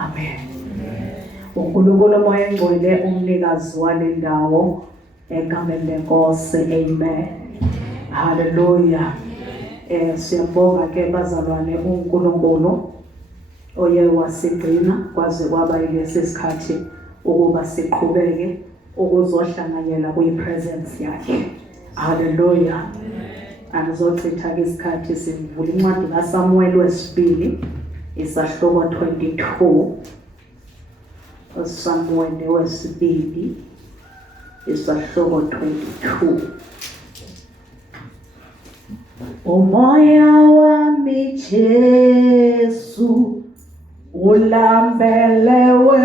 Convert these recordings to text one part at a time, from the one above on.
Amen. uNkulunkulu moya engcwele umnikazi walendawo egameni lenkosi. Amen. Hallelujah. Siyabonga ke bazalwane uNkulunkulu oye wasigcina kwaze kwaba yilesi sikhathi ukuba siqhubeke ukuzohlanganyela kwipresence yakhe. Hallelujah. Angizochitha isikhathi sivula incwadi kaSamuel wesibili isahluko 22. uSamuel wesibili isahluko 22. Umoya wami Jesu ulambelewe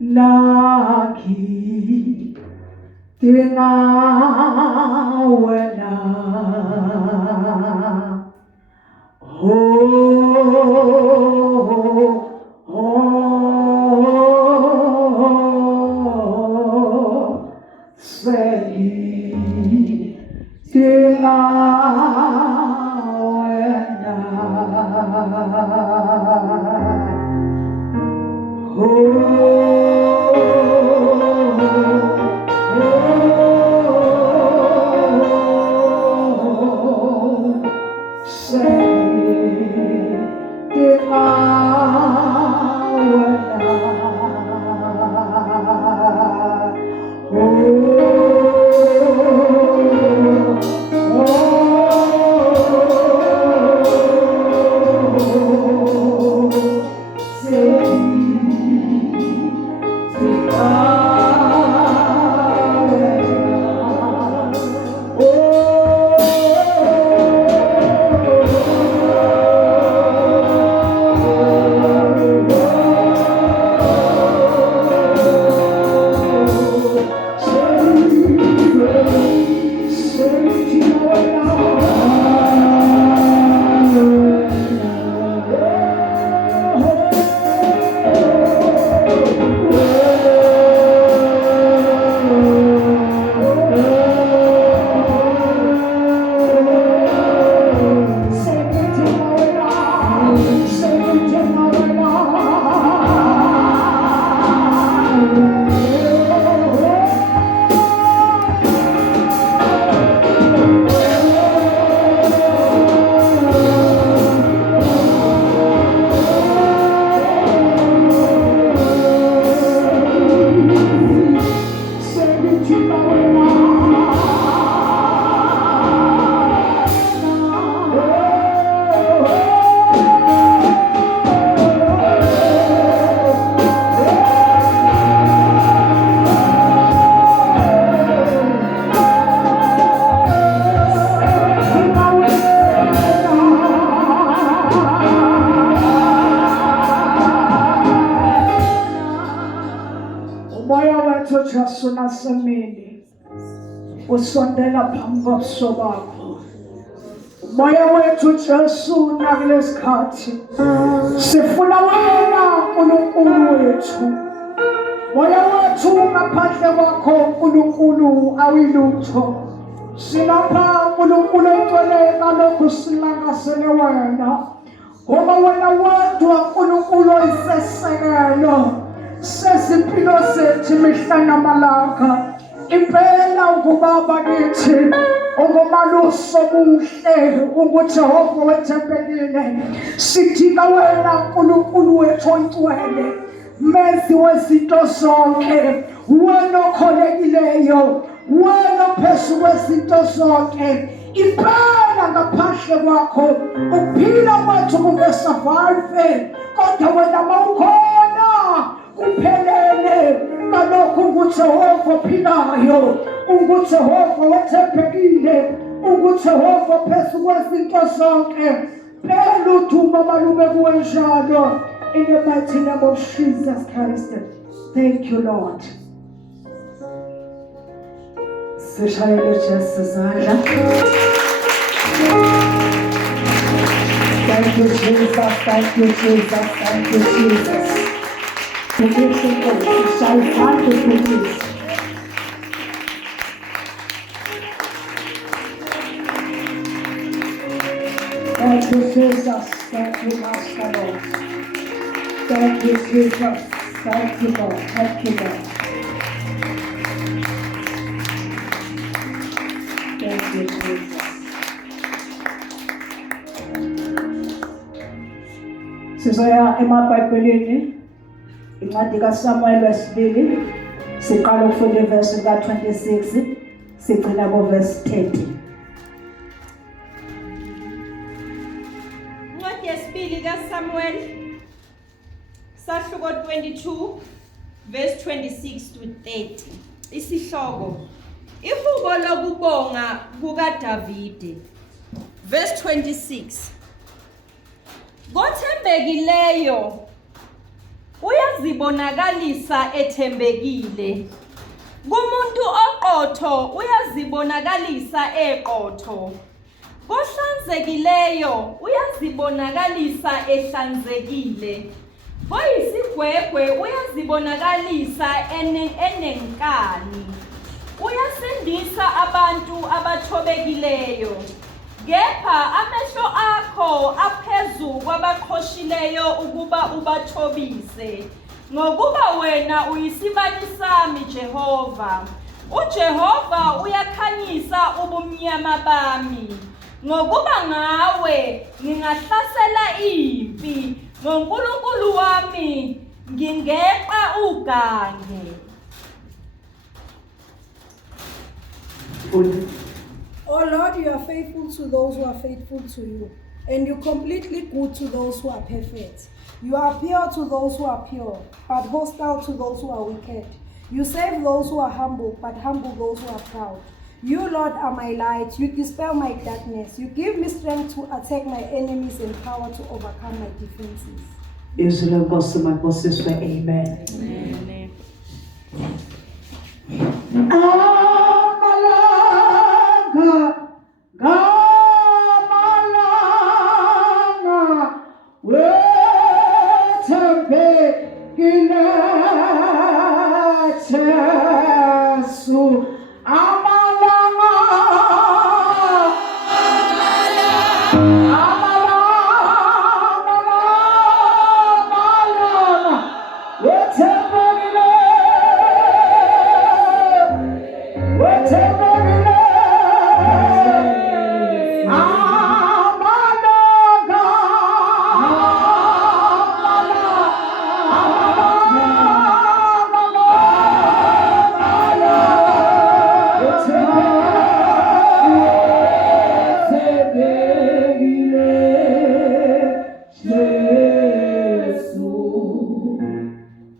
nakhi ngawena Nasemini usondela phambi kobuso bakho. Moya wethu Jesu nakulesikhathi sifuna wena uNkulunkulu wethu. Moya wethu ngaphandle kwakho uNkulunkulu awilutho. Silapha uNkulunkulu egcwele ngalokhu silangasele wena. Ngoba wena wedwa uNkulunkulu isisekelo sezimpilo zethu mihla namalanga. Impela ukubaba kithi ungumaluso muhle unguJehova wethembekile. Sidinga wena uNkulunkulu wethu oyingcwele, menzi wezinto zonke, wena okholekileyo, wena phezu kwezinto zonke. Impela ngaphandle kwakho ukuphila kwethu kungesurvive, kodwa wena mawukhona kuphelele. Ngalokho unguJehova ophilayo, unguJehova wethembekile, unguJehova phezu kwezinto zonke. Phela uthuma malume kuwe njalo. In the mighty name of Jesus Christ. Thank you, Lord. Sishayele Jesu izandla. Thank you, Jesus. Thank you, Jesus. Thank you, Jesus. Thank you, Jesus. Thank you, Jesus. Thank you, Jesus. Thank you, Master Lord. Thank Thank you, Jesus. Thank you, Lord. Thank you, Lord. Thank you, Jesus. Sizoya emabhayibhelini incwadi kaSamuel wesibili siqala ukufunda verse ka26 sigcina ku verse 30. Incwadi yesibili kaSamuel sahluko 22 verse 26 to 30. Isihloko ihubo lokubonga kukaDavide. Verse 26. Ngothembekileyo uyazibonakalisa ethembekile. Kumuntu oqotho uyazibonakalisa eqotho. Kohlanzekileyo uyazibonakalisa ehlanzekile. Boyisigwegwe uyazibonakalisa enenkani. Uyasindisa abantu abathobekileyo. Kepha amehlo akho aphezu kwabaqhoshileyo ukuba ubathobise. Ngokuba wena uyisibani sami Jehova. UJehova uyakhanyisa ubumnyama bami. Ngokuba ngawe ngingahlasela impi. NgoNkulunkulu wami ngingeqa ugange. Oh Lord, you are faithful to those who are faithful to you, and you completely good to those who are perfect. You are pure to those who are pure, but hostile to those who are wicked. You save those who are humble, but humble those who are proud. You, Lord, are my light. You dispel my darkness. You give me strength to attack my enemies and power to overcome my defenses. Israel gospel, my bosses for amen. Amen.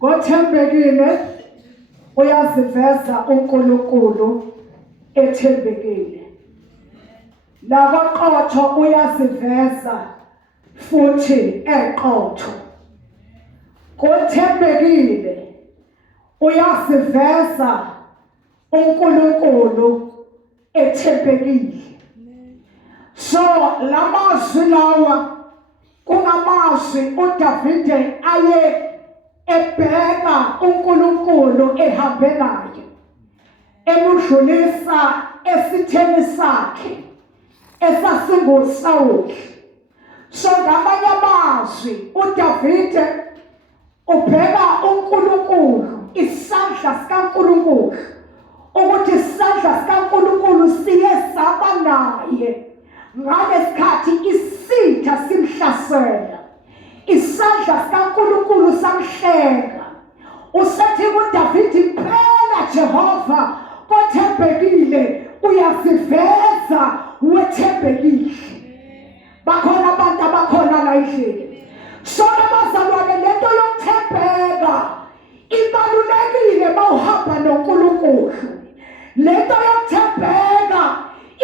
Ngothembekile uyasiveza uNkulunkulu ethembekile. Labaqotho uyasiveza futhi eqotho. Ngothembekile uyasiveza uNkulunkulu ethembekile. So lamazwi lawa kungamazwi uDavide aye ebheka uNkulunkulu ehambe naye. Emudlulisa esitheni sakhe esasinguSawuli. So ngamanye amazwi uDavide ubheka uNkulunkulu, isandla sikaNkulunkulu, ukuthi isandla sikaNkulunkulu siye saba naye ngaleskhathi isitha simhlasela. Isandla sikaNkulunkulu samhlenga. Usethi kuDavide, impela Jehova kothembekile uyasiveza wethembekile. Bakhona abantu abakhona la endlini. So abazalwane, lento yokuthembeka ibalulekile mawuhamba noNkulunkulu. Lento yokuthembeka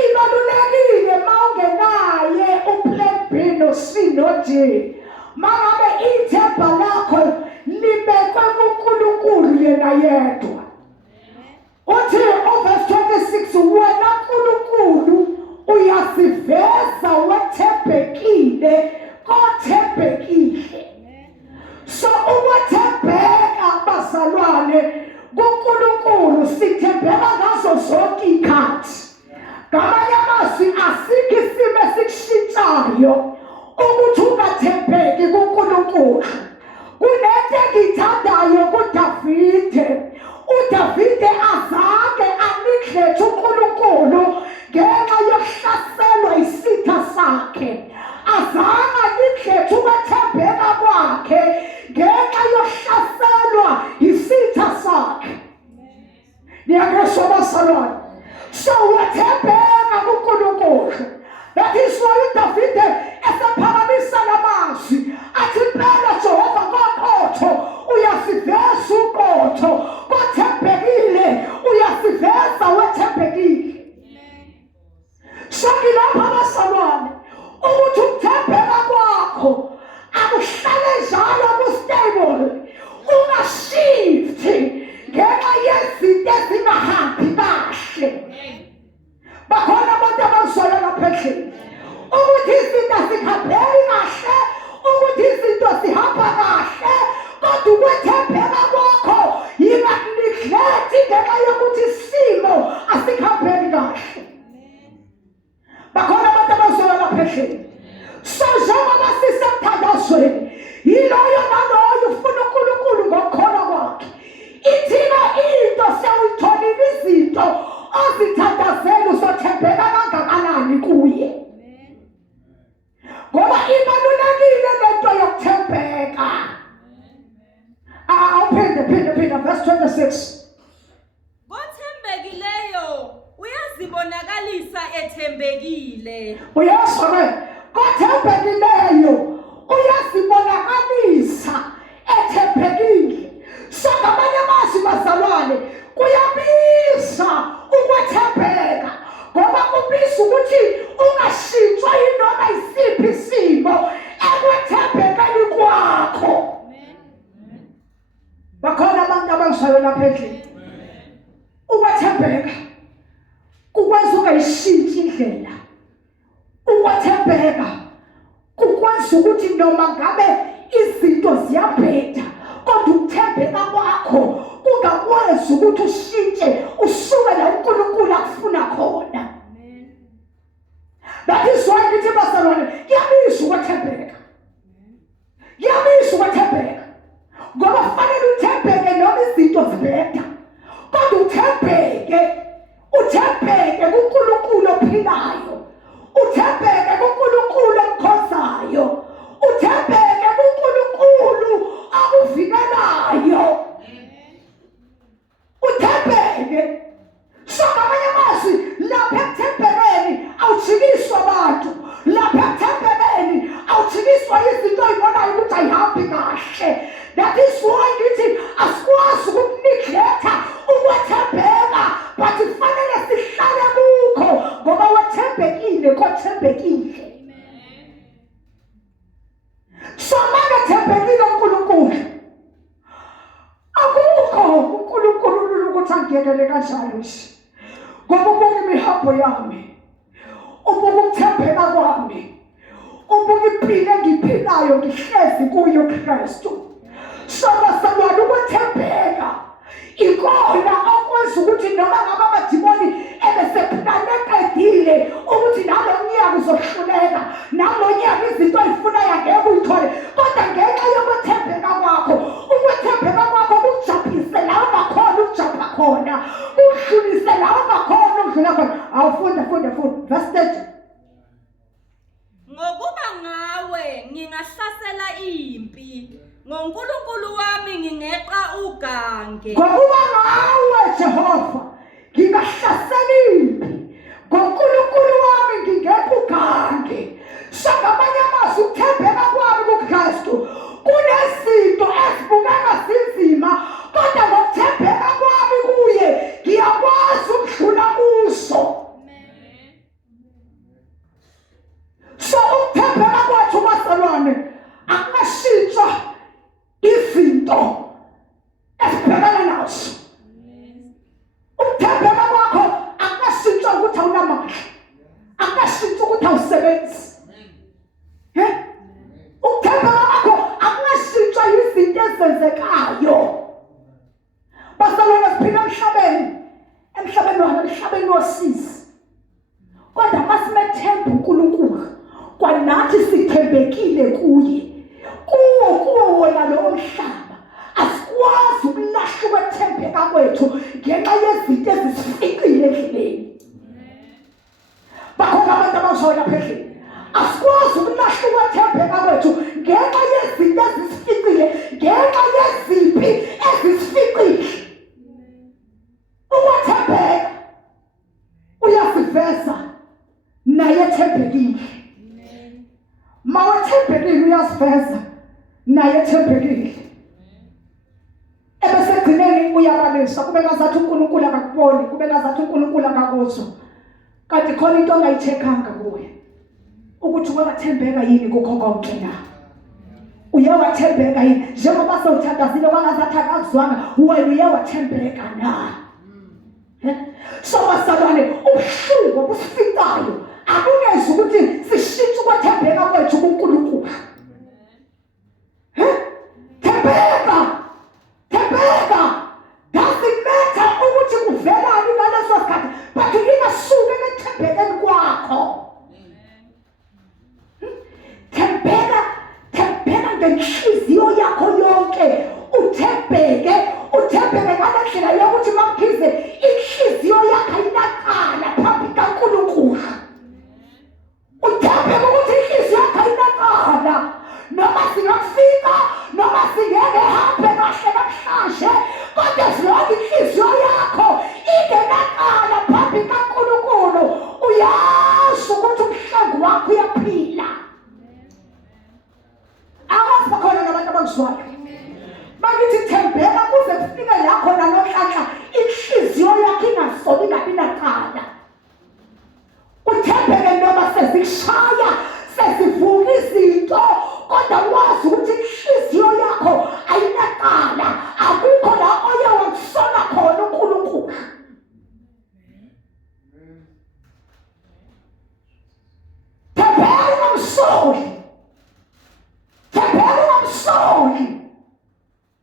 ibalulekile mawungenaye uplan B no C no D. Mangabe ithemba lakho libekwe kuNkulunkulu yena yedwa. Uthi verse 26, wena Nkulunkulu uyasiveza wethembekile kothembekile. So ukwethembeka bazalwane kuNkulunkulu sithembeka ngazo zonke ikhathi. Ngamanye amazwi asikho isimo esikushintshayo ukuthi ungathembeki kuNkulunkulu. Kunento uDavide azange anikhethe uNkulunkulu ngenxa yokuhlaselwa isitha sakhe. Azange anikhethe ukwethembeka kwakhe ngenxa yokuhlaselwa isitha sakhe. Niyakuzwa basalwane? So wethembeka kuNkulunkulu. That is why uDavide esephakamisa lamazwi athi impela Jehova koqotho uyasiveza uqotho, kothembekile uyasiveza wethembekile. So ngilapha basalwane ukuthi ukuthembeka kwakho akuhlale njalo ku-stable, ungashifti ngenxa yezinto ezingahambi kahle. Bakhona abantu abazwela lapha endlini ukuthi izinto zihambeli kahle, ukuthi izinto zihamba kahle, kodwa ukwethembeka kwakho yinganeglect ngenxa yokuthi isimo asihambeli kahle. Bakhona abantu abazwela lapha endlini. So njengoba sisemthandazweni, yiloyo naloyo ufuna uNkulunkulu ngokukhona kwakhe. Ithina into sewuyitholile izinto ozithandazela uzothembeka kangakanani kuye. Ngoba ibalulekile lento yokuthembeka. Phinde verse 26. Kothembekileyo uyazibonakalisa ethembekile. Uyezwa ke? Kothembekileyo uyazibonakalisa ethembekile. So ngamanye amazwi bazalwane, kuyabisa ukwethembeka ngoba kubisa ukuthi ungashintshwa yinoma isiphi isimo ekwethembekeni kwakho. Bakhona abantu abangishayela lapha endlini. Ukwethembeka kukwenza ungayishintshi indlela. Ukwethembeka kukwenza ukuthi noma ngabe izinto ziyabheda, kodwa ukuthembeka kwakho kungakwazi ukuthi ushintshe usuke la uNkulunkulu akufuna khona. That is why ngithi basalwane, kuyabisa ukwethembeka. Kuyabisa ukwethembeka. Ngoba fanele uthembeke noma izinto zibheda, kodwa uthembeke kuNkulunkulu ophilayo, uthembeke kuNkulunkulu omkhozayo, uthembeke kuNkulunkulu akuvikelayo. Uthembeke. So ngamanye amazwi lapha ekuthembekeni awujikiswa abantu, lapha ekuthembekeni awujikiswa izinto oyibonayo ukuthi ayihambi kahle. That is why ngithi asikwazi ukuneglect ukwethembeka, but kufanele sihlale kukho ngoba wethembekile kothembekile. So mangathembekile uNkulunkulu, akukho uNkulunkulu ukuthi angenele kanjalo nje. Ngoba ubuka imihambo yami, ubuka ukuthembeka kwami, ubuka impilo engiphilayo ngihlezi kuyo uKristu. So basalwane, ukwethembeka ikona okwenza ukuthi noma ngabe amadimoni ebeseplanepedile ukuthi nalo nyaka uzohluleka, nalo nyaka izinto oyifunayo angeke uyithole, kodwa ngenxa yokwethembeka kwakho, ukwethembeka kwakho kukujaphise la ungakhona ukujapha khona, kudlulise la ungakhona ukudlula khona. Awufunda verse 30. Ngokuba ngawe ngingahlasela impi, ngoNkulunkulu wami ngingeqa ugange. Ngokuba ngawe Jehova ngingahlasela impi, ngoNkulunkulu wami ngingeqa ugange. So ngamanye amazwi ukuthembeka kwami kuKristu kunezinto ezibukeka zinzima, kodwa ngokuthembeka kwami kuye ngiyakwazi ukudlula kuzo. So ukuthembeka kwethu basalwane akungashintshwa izinto esibhekana nazo. Ukuthembeka kwakho akungashintshwa ukuthi awunamandla, akungashintshwa ukuthi awusebenzi. Ukuthembeka kwakho akungashintshwa izinto ezenzekayo. Basalwane siphila emhlabeni wosizi, kodwa masimethemba uNkulunkulu kwanathi sithembekile kuye, kuwo wona lowo mhlaba asikwazi ukulahla ukwethembeka kwethu ngenxa yezinto ezisificile endleleni. Bakhona abantu abazona phezulu. Asikwazi ukulahla ukwethembeka kwethu ngenxa yezinto ezisificile, ngenxa yeziphi ezisificile. Ukwethembeka uyasiveza naye ethembekile. Mawethembekile uyasiveza naye ethembekile. Ebesegcineni uyabalisa kube ngazathi uNkulunkulu akakuboni, kube ngazathi uNkulunkulu akakuzwa. Kanti khona into ongayithekanga kuye. Ukuthi wathembeka yini kukho konke na? Uyawathembeka yini? Njengoba sewuthandazile wangazathi akakuzwanga, wena uyawathembeka na? So masalwane ubuhlungu obusifikayo akungezi ukuthi sishintshe ukwethembeka kwethu kuNkulunkulu. Thembeka. Doesn't matter ukuthi kuvelani ngaleso sikhathi, but ingasuka ekuthembekeni kwakho. Thembeka ngenhliziyo yakho yonke. Uthembeke ngalendlela yokuthi makhize inhliziyo yakho ayinaqala phambi kaNkulunkulu. Uthembeke ukuthi inhliziyo yakho ayinaqala noma singafika noma singeke hambe kahle namhlanje, kodwa zonke inhliziyo yakho ingenaqala phambi kaNkulunkulu. Uyazi ukuthi umhlengi wakho uyaphila. Awazi bakhona nabantu abangizwayo. Bakithi thembeka kuze kufike la khona nomhlanhla inhliziyo yakho ingasobi ingabi naqala. Uthembeke noma sezikushaya sezivuka izinto, kodwa wazi ukuthi inhliziyo yakho ayinaqala. Akukho la oye wakusona khona uNkulunkulu. Thembeka ungamsoli.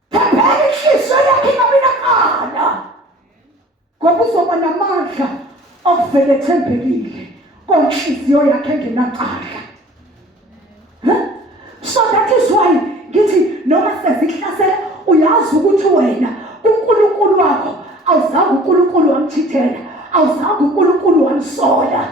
Thembeka inhliziyo yakho ingabi naqala. Ngoba uzoba namandla okuvele thembekile konhliziyo yakho engenaqala. So that is why ngithi noma sezikuhlasela uyazi ukuthi wena uNkulunkulu wakho awuzange uNkulunkulu wamthithela, awuzange uNkulunkulu wamsola.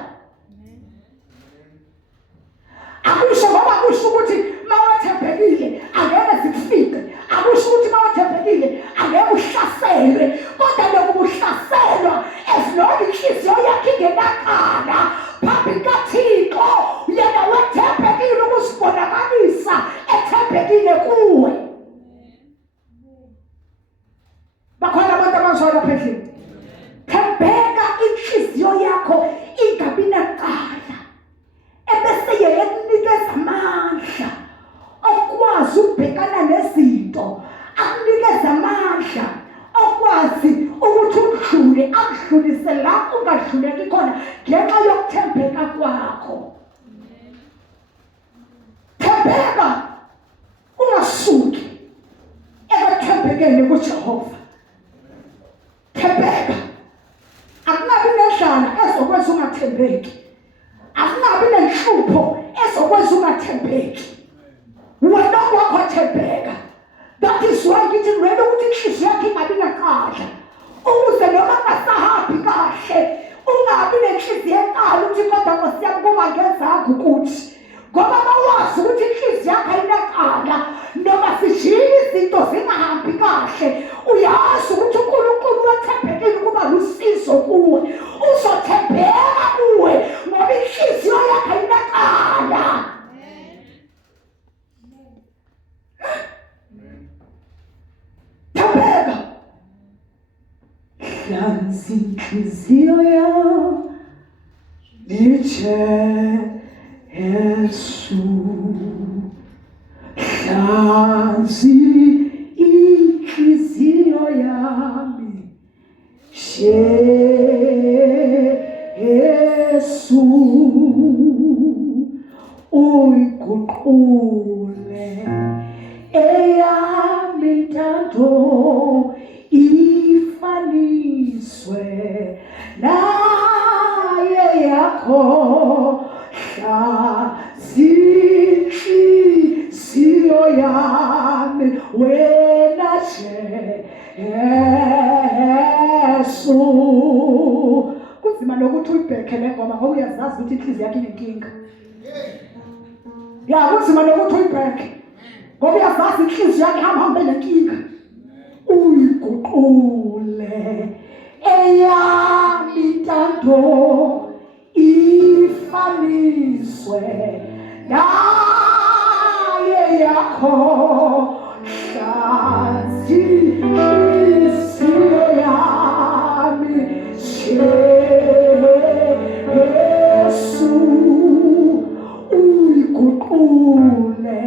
Akusho ngoba kusho ukuthi mawathembekile angeke zikufike. Akusho ukuthi mawathembekile angeke uhlaselwe, kodwa lokhu uhlaselwa esinoma inhliziyo yakho ingenaqala phambi kaThixo. Yena wethembekile ukusibonakalisa ethembekile kuwe. Bakhona abantu abazona phezulu. Thembeka inhliziyo yakho ingabi naqala. Ebese yena ekunikeza amandla okwazi ukubhekana nezinto, akunikeza amandla okwazi ukuthi udlule, akudlulise la ungadluleki khona ngenxa yokuthembeka kwakho. Thembeka ungasuki ekuthembekeni kuJehova. Thembeka. Akunabi nendlala ezokwenza ungathembeki. Akunabi nenhlupho ezokwenza ungathembeki. Wena wakho thembeka. That is why ngithi wena ukuthi inhliziyo yakho ingabi naqala. Ukuze noma ungasahambi kahle, ungabi nenhliziyo enkala ukuthi kodwa Nkosi yami kuba ngenzanga ukuthi. Ngoba mawazi ukuthi inhliziyo yakho ayinaqala noma sijike izinto zingahambi kahle, uyazi ukuthi uNkulunkulu wethembekile ukuba lusizo kuwe. Uzothembeka kuwe ngoba inhliziyo yakho ayinaqala. Thembeka. Hlanza inhliziyo yakho Yesu. Hlanza inhliziyo yami Yesu. Uyiguqule eyami intando ifaniswe naye yakho. Inhliziyo yami wena Jesu. ukuthi uyibhekhe le ngoma ngoba uyazazi ukuthi inhliziyo yakhe inenkinga. Ya kunzima nokuthi uyibhekhe ngoba uyazazi inhliziyo yakhe hamba nenkinga. Uyiguqule eyami intando ifaniswe naye yakho hlanzi inhliziyo yami Yesu uyiguqule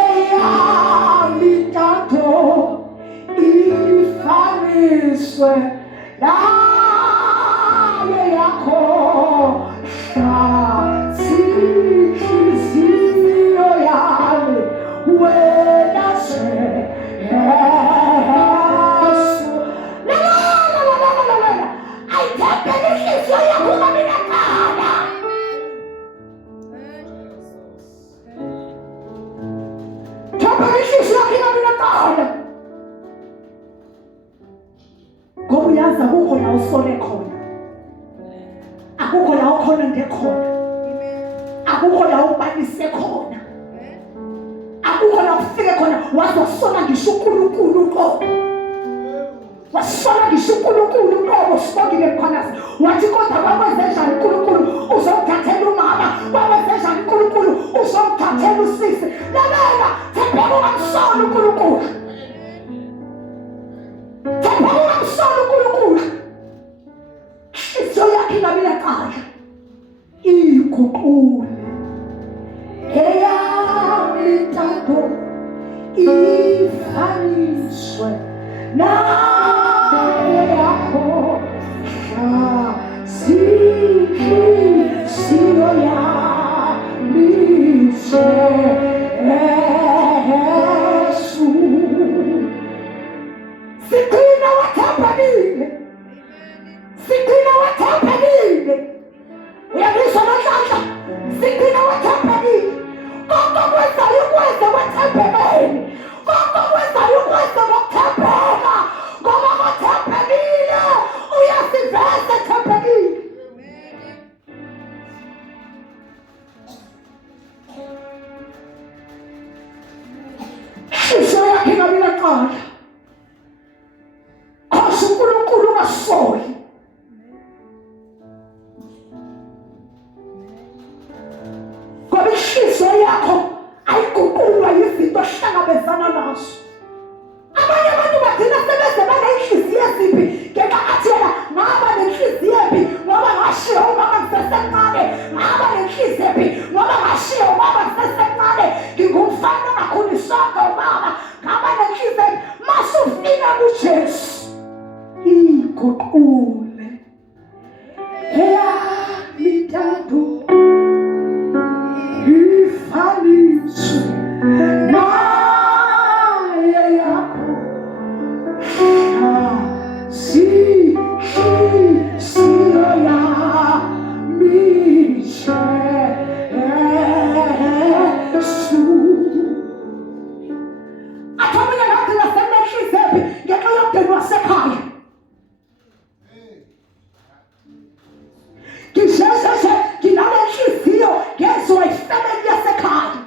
eyami intando ifaniswe naye yakho hlanzi inhliziyo yami wena Yesu. Ayithembele inhliziyo yakho ungabi nenkala. Thembele inhliziyo yakho ungabi nenkala. Ngoba uyazi akukho la usole khona. Akukho la ukhona ngekhona. Akukho la ubalise khona. Akukho la ufike khona wazosola ngisho uNkulunkulu qobo. Wasola ngisho uNkulunkulu qobo sibongile khona. Wathi kodwa kwakwenzenjani uNkulunkulu uzomthathela umama, kwakwenzenjani uNkulunkulu uzomthathela usisi. Lalela thembeka ungamsola uNkulunkulu. Thembeka ungamsola uNkulunkulu. Inhliziyo yakhe ingabi nenkala. Iguqule eyami intando ifaniswe naye yakho hlanzi inhliziyo yami Yesu. Sigcina wathembekile. Sigcina wathembekile. Uyabizwa namhlanje. Sigcina wathembekile. Konke okwenzayo ukwenza wathembekile. Konke okwenzayo ukwenza ngokuthembeka. Ngoba wathembekile uyasiveza ethembekile. Inhliziyo yakhe ingabi nenkala. Khosi uNkulunkulu ungasoli. Ngoba inhliziyo yakho ayiguqulwa yizinto ohlangabezana nazo. Abanye abantu bagcina sebeze banenhliziyo ezimbi ngenxa kathi yena ngaba nenhliziyo embi ngoba ngashiya umama ngisesemncane, ngaba nenhliziyo embi ngoba ngashiya umama ngisesemncane, ngingumfana ongakhuliswanga umama, ngaba nenhliziyo embi. Masufika kuJesu iguqule eyami intando ifaniswe naye yakho hlanzi inhliziyo yami Yesu. Athomile ngathi nasenenhliziyo embi ngenxa yomndeni wasekhaya. Ngisheshe nginale nhliziyo ngezwa ifamily yasekhaya.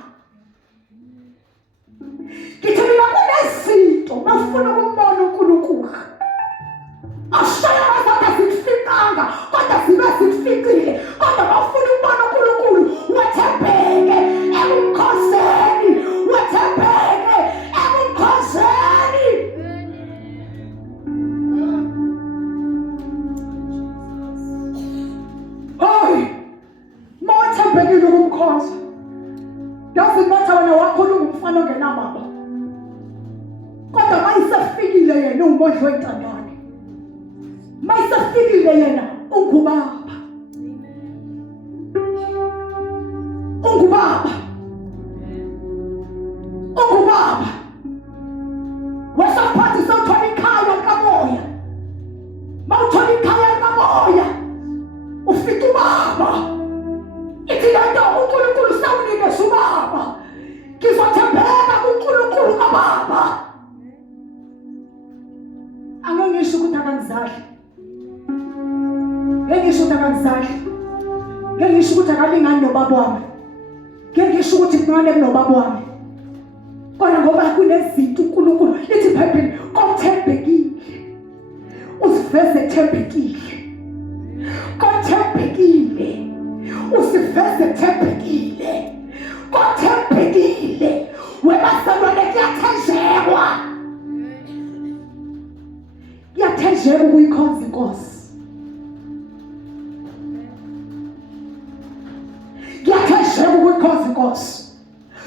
Ngithi mina kunezinto bafuna ukumbona uNkulunkulu. Ashaya bazatha zikufikanga kodwa zibe zikufikile. Kodwa bafuna ukubona uNkulunkulu wethembeke ekumkhoseni. Wethembeke ekumkhoseni. Hayi, mawethembekile ukumkhosa. Doesn't matter wena wakhona ungumfana ongenababa. Kodwa mayisefikile yena ungumondli wentandane. Mayisefikile yena ungubaba. Ungubaba. Ungubaba. Wasaphathi sawuthola ikhaya likamoya. Mawuthola ikhaya likamoya. Ufika ubaba. Ithi lento uNkulunkulu sawunikeza ubaba. Ngizothembeka kuNkulunkulu kababa. Angangisho ukuthi akangizali. ngeke ngisho ukuthi akangizali, ngeke ngisho ukuthi akalingani nobaba wami, ngeke ngisho ukuthi kuncane kunobaba wami, kodwa ngoba kunezinto uNkulunkulu lithi iBhayibheli kothembekile, usiveze thembekile, kothembekile, usiveze thembekile, kothembekile, webasalwane kuyathenjekwa, kuyathenjekwa ukuyikhonza inkosi, kuyathenjekwa ukuyikhonza inkosi.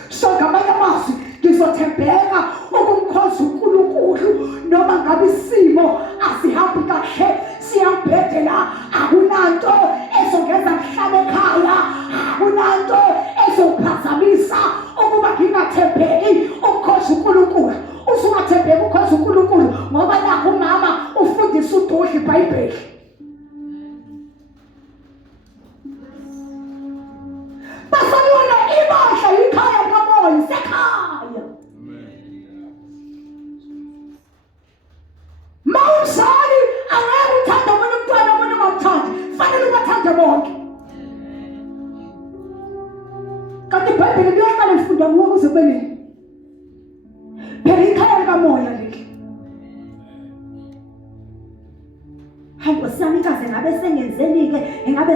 So ngamanye amazwi ngizothembeka ukumkhonza uNkulunkulu noma ngabe isimo asihambi kahle, siyambhedela, akunanto ezongeza mhlaba ekhaya, akunanto ezophazamisa ukuba ngingathembeki ukukhonza uNkulunkulu. Usungathembeki ukukhonza uNkulunkulu ngoba nakho umama ufundisa uDudla iBhayibheli. Basalona ibandla ikhaya likamoya isekhaya. Mawumzali angeke uthande omunye umntwana omunye ungamthandi, fanele ubathande bonke. Kanti iBhayibheli liyohlala lifunda nguwe kuze kube nini? Phela ikhaya likamoya leli. Hayi Nkosiyami, inkazi ngabe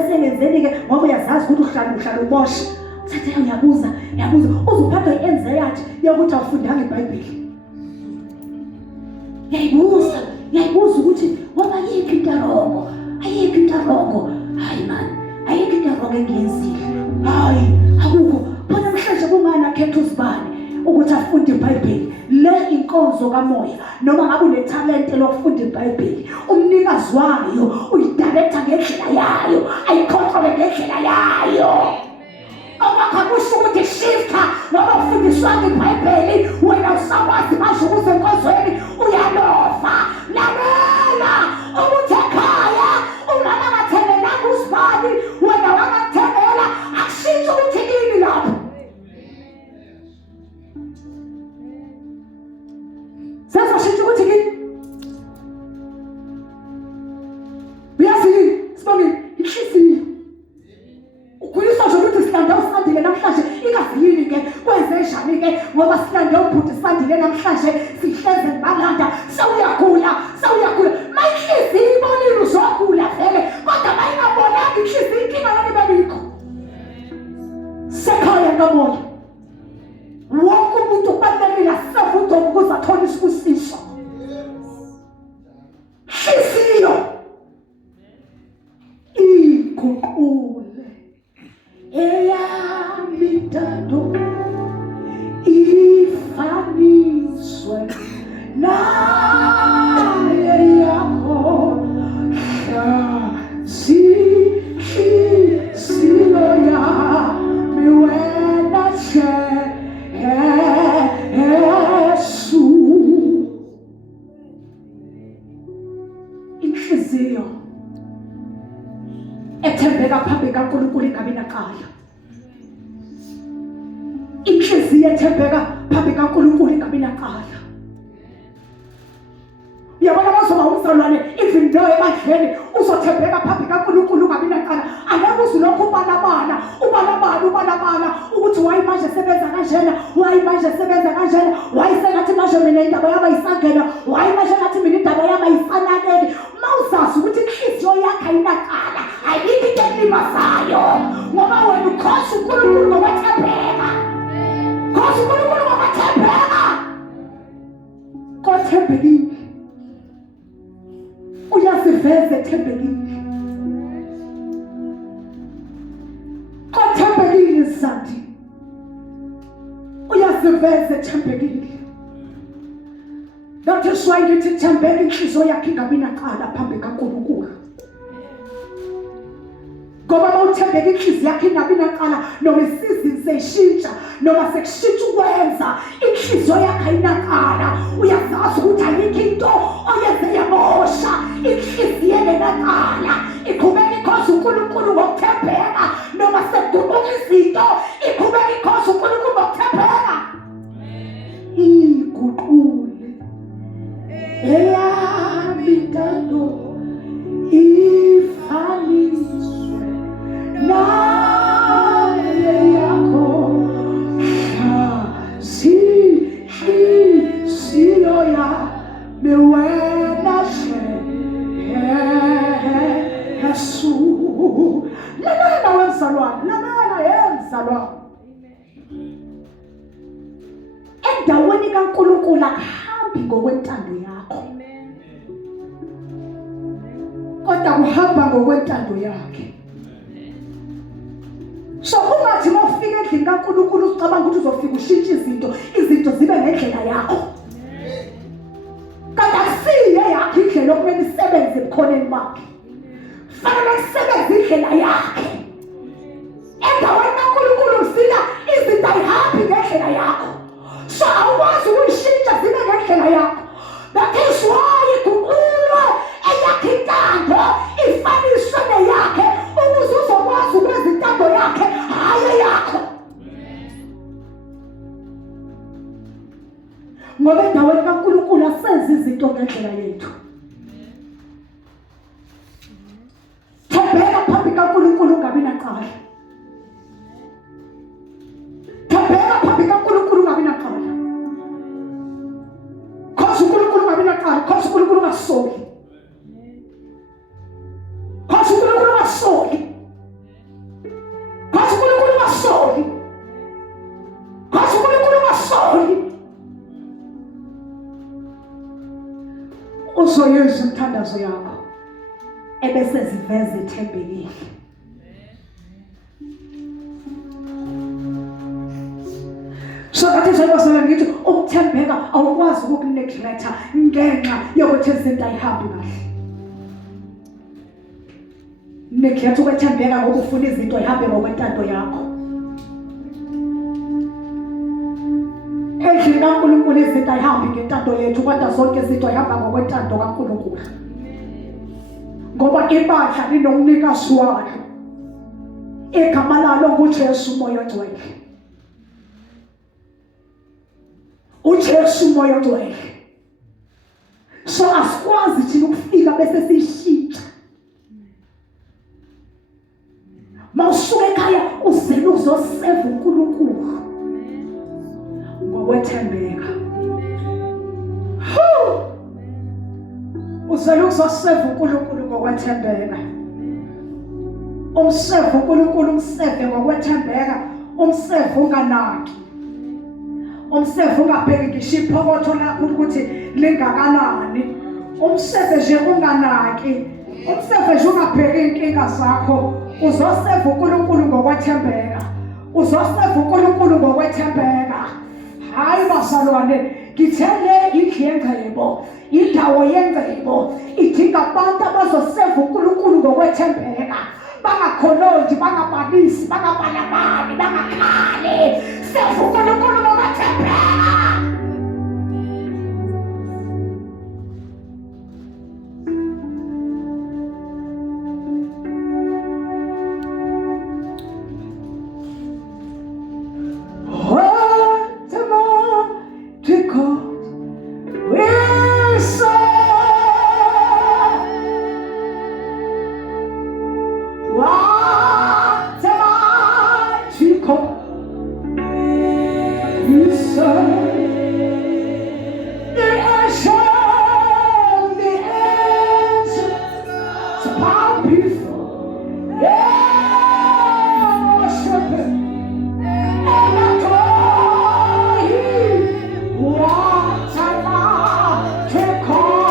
sengenzeni-ke ngoba uyazazi ukuthi uhlala uboshe. Uthathe uyabuza uzuphathwa i-anxiety yokuthi awufundanga iBhayibheli. Yayibuza ukuthi ngoba ayikho into erongo. Hayi man, ayikho into erongo engiyenzile. Hayi, akukho. Bona namhlanje kungani akhetha uzibani ukuthi afunde iBhayibheli. Le inkonzo kamoya noma ngabe unetalente lokufunda iBhayibheli, umnikazi wayo uyidirector ngendlela yayo, ayicontrol ngendlela yayo. Awakakusho ukuthi shifta ngoba ufundiswa iBhayibheli wena usakwazi manje ukuze enkonzweni uyalova. Lalela ukuthi ekhaya umama angathelelanga usibani, wena wangathelela, akushintshe ukuthi yini lapho. Sasashintshe ukuthi yini? Uyazi sibonge inhliziyo. Ukhuliswa nje ukuthi silanda usandile namhlanje, ingaziyini-ke kwenzenjani-ke ngoba silande ubhuti sandile namhlanje sihleze ngibalanda, sawuyagula. Mayinhliziyo ibonile uzogula vele, kodwa mayingabonanga inhliziyo inkinga yona ibabikho. Sekhaya kamoya wonke umuntu kubalulekile asisevudo ukuze athole isibusiso. Hliziyo iguqule eyami ntando ifaniswe naye yakho hliziyo yami wena Yesu. Inhliziyo ethembeka phambi kaNkulunkulu ingabi naqala. Inhliziyo ethembeka phambi kaNkulunkulu ingabi naqala. Uyabona bazoba umzalwane even though ebandleni uzothembeka phambi kaNkulunkulu ungabi naqala. Angeke uzilokhu ubalabala ukuthi wayi manje sebenza kanjena, wayi sengathi manje mina indaba yami ayisangena, wayi manje ngathi mina indaba yami ayisanakeli. Mawuzazi ukuthi inhliziyo yakho ayinaqala, ayikho into elimazayo ngoba wena ukhosi uNkulunkulu ngokwethembeka. Khosi uNkulunkulu ngokwethembeka. Kothembekile. Uyasiveza ethembekile. Kothembekile sathi. Uyasiveza ethembekile. That is why ngithi thembeka inhliziyo yakho ingabi naqala phambi kaNkulunkulu. Ngoba mawuthembeka inhliziyo yakho ingabi naqala noma isizini seyishintsha noma sekushintsha ukwenza, inhliziyo yakho ayinaqala. Uyazazi ukuthi ayikho into oyenze yamosha inhliziyo enenaqala. Iqhubeka ikhoza uNkulunkulu ngokuthembeka noma sekuguquka izinto, iqhubeka ikhoza uNkulunkulu ngokuthembeka. Iguqule eyami ntando ifani bewena Yesu. Lamela wemzalwane, lamela yemzalwane. Endaweni kaNkulunkulu akuhambi ngokwentando yakho, kodwa kuhamba ngokwentando yakhe. So ungathi mawufika endlini kaNkulunkulu ucabanga ukuthi uzofika ushintshe izinto zibe ngendlela yakho. Kanti akusiyo yakho indlela okumele isebenze ebukhoneni bakhe. Fanele isebenze indlela yakhe. Endaweni kaNkulunkulu usila izinto ayihambi ngendlela yakho. So awukwazi ukuyishintsha zibe ngendlela yakho. That is why iguqulwe eyakhe intando ifaniswe neyakhe ukuze uzokwazi ukwenza intando yakhe hayi yakho. Ngoba endaweni kaNkulunkulu asenze izinto ngendlela yethu. Thembeka phambi kaNkulunkulu ungabi naqala. Thembeka phambi kaNkulunkulu ungabi naqala. Khosi uNkulunkulu ungabi naqala, khosi uNkulunkulu ungasoli. Khosi uNkulunkulu ungasoli. Khosi uNkulunkulu ungasoli. Khosi uNkulunkulu ungasoli. Uzoyenza umthandazo yakho ebese ziveze ithembekile. So that is why ngithi ukuthembeka awukwazi ukukuneglect ngenxa yokuthi izinto ayihambi kahle. Neglect ukwethembeka ngokufuna izinto ayihambe ngokwentando yakho. Endlini kaNkulunkulu izinto ayihambi ngentando yethu, kodwa zonke izinto ayihamba ngokwentando kaNkulunkulu. Ngoba ibandla linomnikazi walo, igama lalo nguJesu uMoya Ongcwele. uJesu uMoya Ongcwele. So asikwazi thina ukufika bese siyishintsha. Mawusuka ekhaya uzele uzoseva uNkulunkulu ngokwethembeka. Uzele uzoseva uNkulunkulu ngokwethembeka. Umseva uNkulunkulu, umseve ngokwethembeka, umseva unganaki. Umseve ungabheki ngisho iphokotho lakho ukuthi lingakanani. Umseve nje unganaki. Umseve nje ungabheki inkinga zakho. Uzoseva uNkulunkulu ngokwethembeka. Uzoseva uNkulunkulu ngokwethembeka. Hayi bazalwane, ngithele indlu yengcebo, indawo yengcebo idinga abantu abazoseva uNkulunkulu ngokwethembeka. Bangakhononji, bangabalisi, bangabalabali, bangakhali. Seva uNkulunkulu ngokwethembeka. Take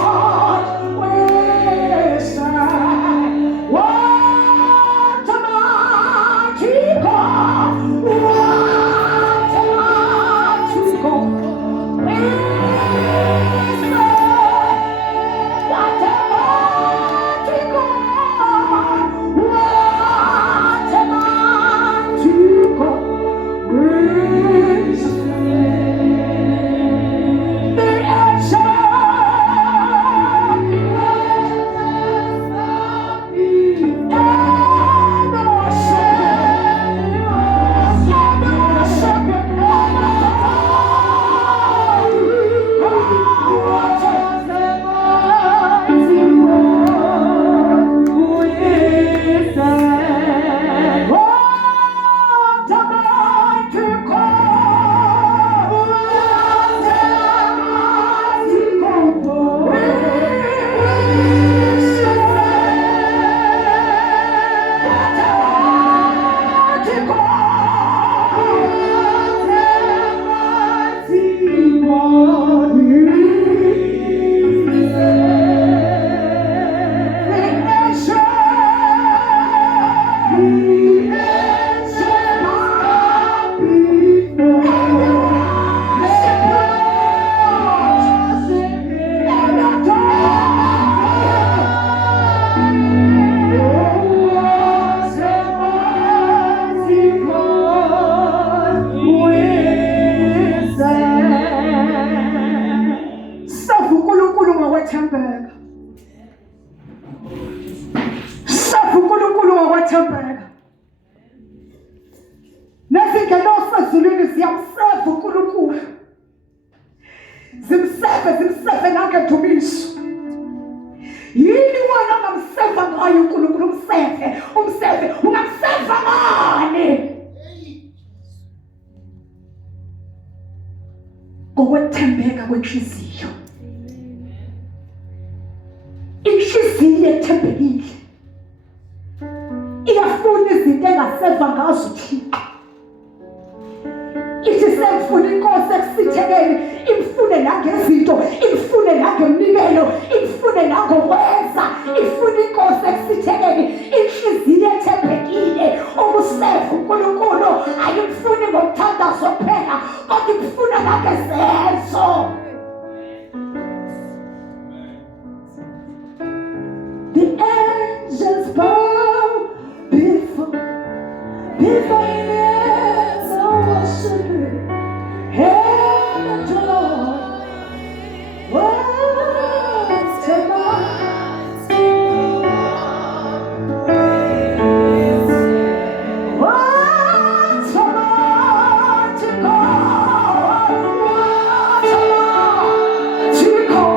ngokwethembeka. Sefa uNkulunkulu ngokwethembeka. Nezingelo sezulwini ziyamsefa uNkulunkulu. Zimsefe nangedumiso. Yini wena ongamsefa ngayo uNkulunkulu? Umsefe. Ungamsefa ngani? Ngokwethembeka kwenhliziyo. Inhliziyo ethembekile iyafuna izinto engaseva ngazo uThixo. Ithi sekufuna inkosi ekusithekeni, imfune nangezinto, imfune nangemnikelo, imfune nangokwenza, ifuna inkosi ekusithekeni. Inhliziyo ethembekile ukusefa uNkulunkulu ayimfuni ngokuthandaza kuphela, kodwa imfuna nangezenzo. The angels bow before him as I worship him, and adore. What's tonight? What's tonight to God? What's tonight to God?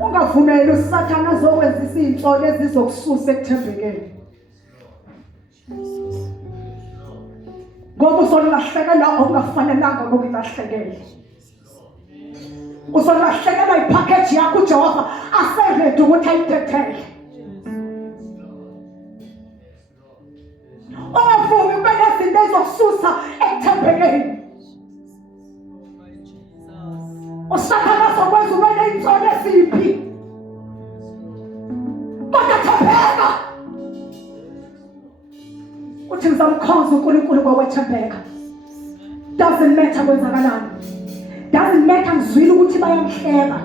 Ungavumeli uSathane azokwenza izinto ezizokususa ekuthembekeni. Ngoba uzolahlekelwa okungafanelanga ngokulahlekela. Uzolahlekelwa ipackage yakho uJehova aserede ukuthi ayitethele. Ungavumi kube nezinto ezokususa ekuthembekeni. uSathane azokwenza ube ney'nsolo eziphi. Kodwa thembeka. Uthi ngizamkhonza uNkulunkulu ngokwethembeka. Doesn't matter kwenzakalani. Doesn't matter ngizwile ukuthi bayangihleba.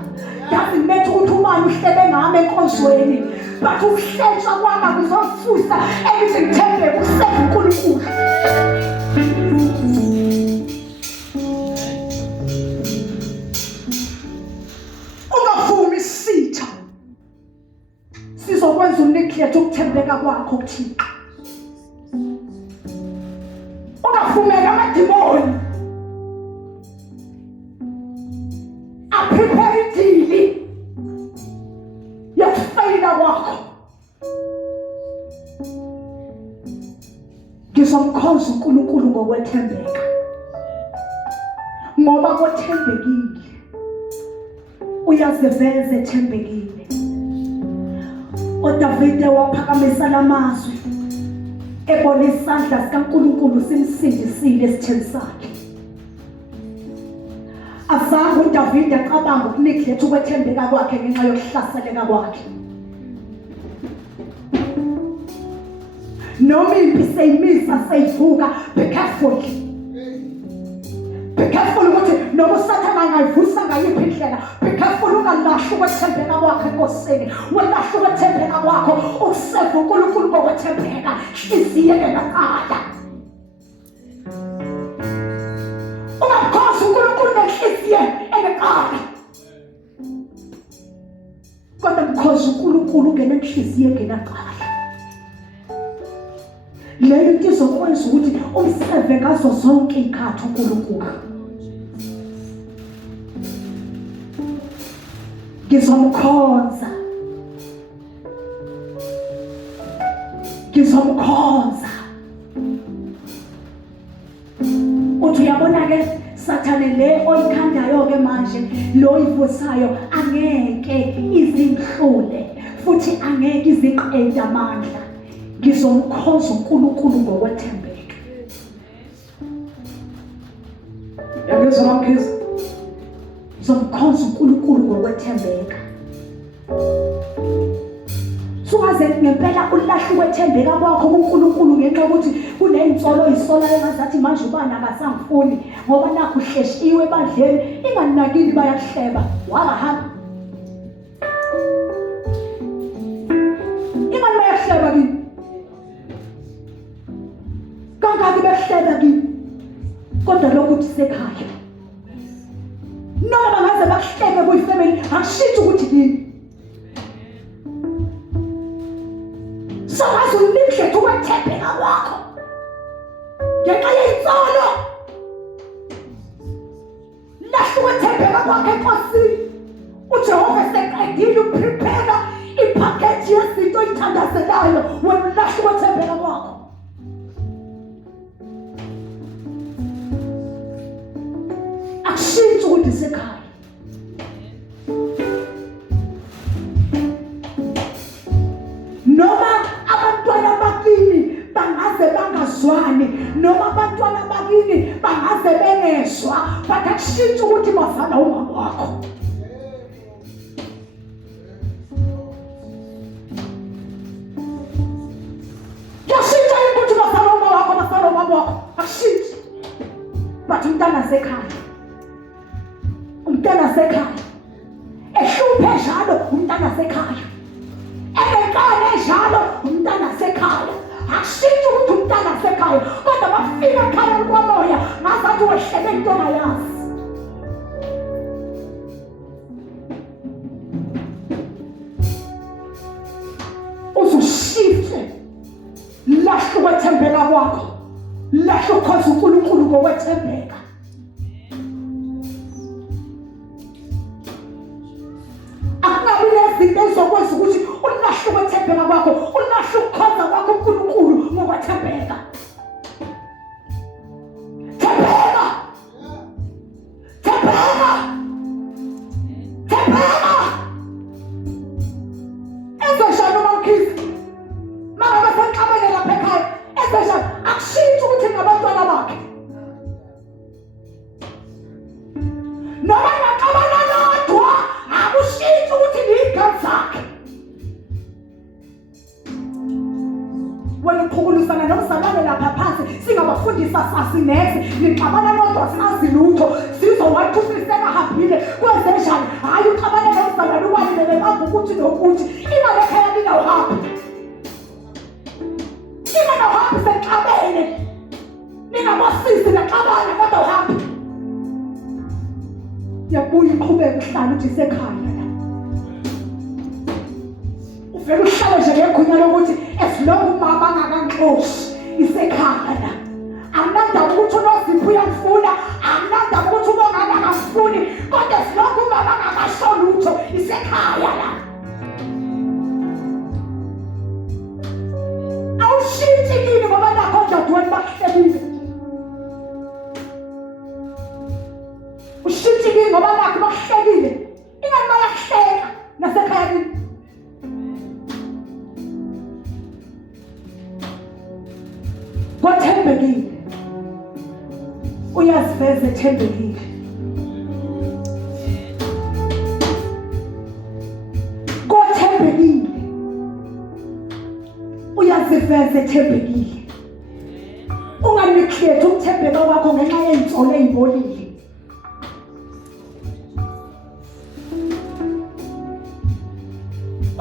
Doesn't matter ukuthi ubani uhlebe ngami enkonzweni. But ukuhlentsha kwami kuzosusa ekithi ngithembeke usefa uNkulunkulu. Ungavumi isitha. Sizokwenza uneglect ukuthembeka kwakho kuThixo. Ungavumela amadimoni prepare idili yakufeyila kwakho. Ngizomkhonza uNkulunkulu ngokwethembeka, ngoba kwethembekile uyaziveza ethembekile. uDavide waphakamisa lamazwi ebona isandla sikaNkulunkulu simsindisile esitheni sakhe. Azange uDavide acabanga ukuneglect ukwethembeka kwakhe ngenxa yokuhlaseleka kwakhe. Noma impi seyimisa seyivuka, be careful. Be careful ukuthi noma uSathane angayivusa ngayiphi indlela. Be careful ungalahli ukwethembeka kwakho enkosini. Welahla ukwethembeka kwakho ukuseva uNkulunkulu ngokwethembeka. Ihliziyo enakala. Ungakhosi uNkulunkulu nehliziyo enakala. Kodwa mkhosi uNkulunkulu ngenhliziyo enakala. Leyo into izokwenza ukuthi umseve ngazo zonke izikhathi uNkulunkulu. Ngizomkhonza. Uthi uyabona ke Sathane le oyikhandayo ke manje lo ivusayo angeke izinhlule futhi angeke iziqeda amandla. Ngizomkhonza uNkulunkulu ngokwethembeka. Yakuzwa mkhizi. Ngizomkhonza uNkulunkulu ngokwethembeka. Sungaze ngempela ulahle ukwethembeka kwakho kuNkulunkulu ngenxa ukuthi kuney'nsolo isola engazathi manje ubani akasangifuni ngoba nakho uhleshiwe ebandleni inganinakile bayakuhleba wahamba. Imali bayakuhleba kini. Kangaki behleba kini. Kodwa lokhu kuthi sekhaya. Noma bangaze bakuhlebe kuyifamily akushithi ukuthi yini. Songaze unikhethe ukwethembeka kwakho ngenxa yey'nsolo. Lahla ukwethembeka kwakho enkosini. uJehova seqedile ukuprepare iphakethi yezinto oyithandazelayo wena ulahla ukwethembeka kwakho. Akushintshe ukuthi sekhaya. Noma abantwana bakini bangaze bangazwani, noma abantwana bakini bangaze bengezwa, but akushintshe ukuthi bafana umama wakho. Akushintshe ukuthi bafana umama wakho, bafana umama wakho. Akushintshe. But umntana sekhaya. Umntana sekhaya. Ehluphe njalo umntana sekhaya. Ekekane njalo umntana sekhaya. Akushintshe ukuthi umntana sekhaya. Kodwa bafika ekhaya kwamoya ngazathi wehlele into ongayazi. Uzushifthe. Lahla ukwethembeka kwakho. Lahla ukhoza uNkulunkulu ngokwethembeka. Izinto ezokwenza ukuthi ulahle ukwethembeka kwakho, ulahle ukukhoza kwakho uNkulunkulu ngokwethembeka. Thembeka. Thembeka. Thembeka. Ezeshana uMkhize. Mama baseqabele lapha ekhaya. Ezeshana akushintshe ukuthi ngabantwana bakhe. Noma ngaqabana lodwa akushintshe ukuthi ngiyigaba zakhe. Wena ukhukulisana nomzalwane lapha phansi singabafundisa sasinese nixabana lodwa sazi lutho sizowathumisela hambile kwenzenjani. Hayi uxabana nomzalwane ubalile bebamba ukuthi nokuthi imali ekhaya ningawuhambi. Ningawuhambi sexabene. Ningamasizi nexabana kodwa uhambi. Yabuya iqhubeka uhlala uthi sekhaya la. Uvela uhlale nje ngegunya lokuthi esilokhu umama angakanxoshi isekhaya la. Ananda ukuthi uNozipho uyamfuna, ananda ukuthi uMongane akafuni, kodwa esilokhu umama ushintshile ngoba bakhe bakuhlekile ingani bayakuhleka nasekhaya kini kothembekile uyaziveza ethembekile kothembekile uyaziveza ethembekile unganikhetha ukuthembeka kwakho ngenxa yey'nsolo ey'bolile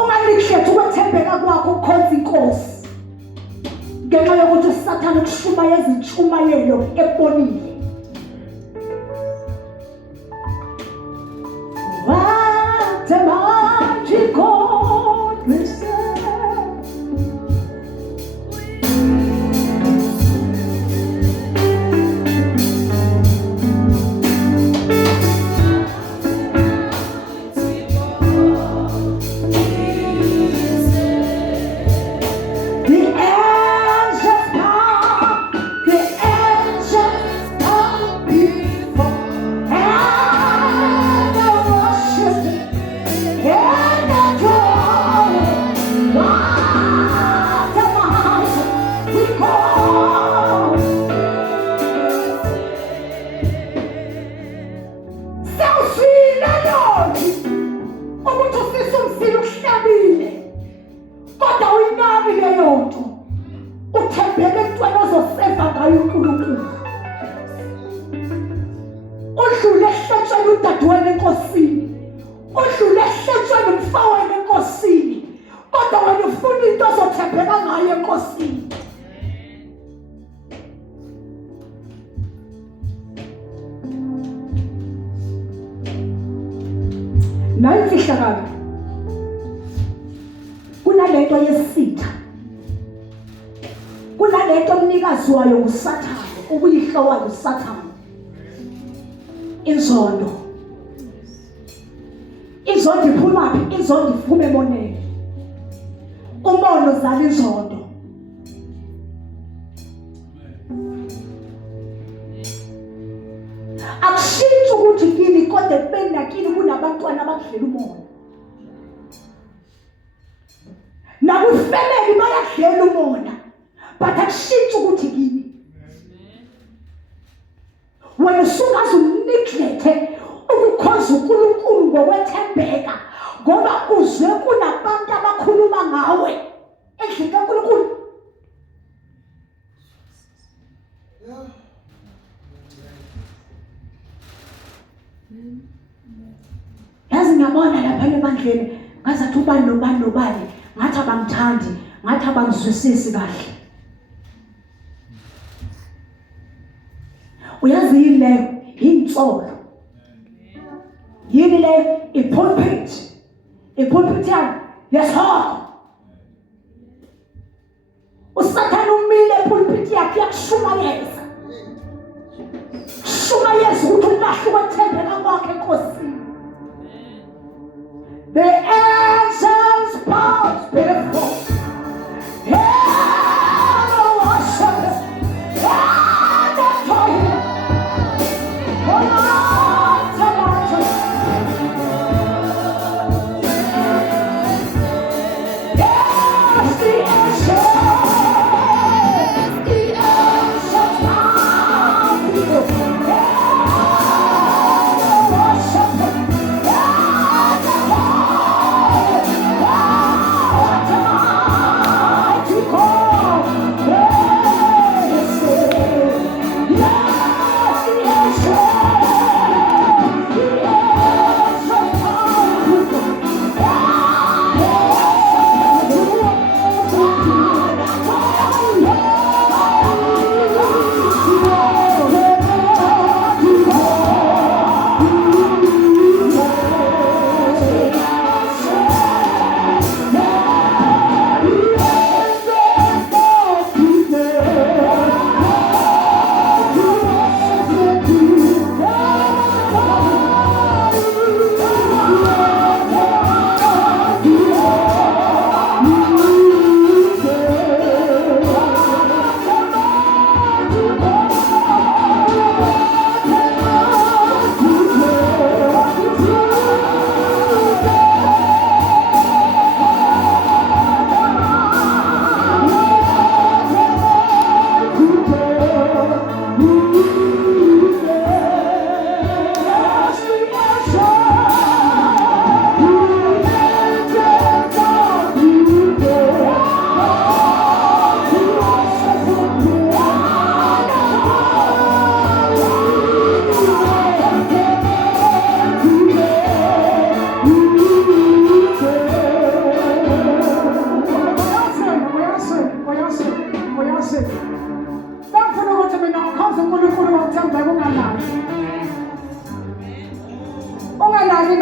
unganikhetha ukwethembeka kwakho ukukhonza inkosi ngenxa yokuthi usathane kushumayeza intshumayelo ebonile What am I to God nayimfihlakalo kunalento yesitha kunalento umnikazi wayo usathane ukuyihlowa usathane inzondo iphumaphi inzondo iphume emoneni umono uzala inzondo akushintshi ukuthi kini kodwa kubeni nakini kunabantwana abadlela umoya nakwifemeli bayadlela umona but akushintshi ukuthi kini wena usungaze umneglect ukukhonza uNkulunkulu ngokwethembeka ngoba uzwe kunabantu abakhuluma ngawe endlini kaNkulunkulu yazi ngiyabona lapha ebandleni ngazathi ubani nobani nobani ngathi abangithandi ngathi abangizwisisi kahle uyazi yini leyo insolo yini leyo ipulpit yani yesihoko usathane umile epulpit yakhe yakushumayeza ukuthi ulahle ukwethembeka kwakhe enkosini the angels bow before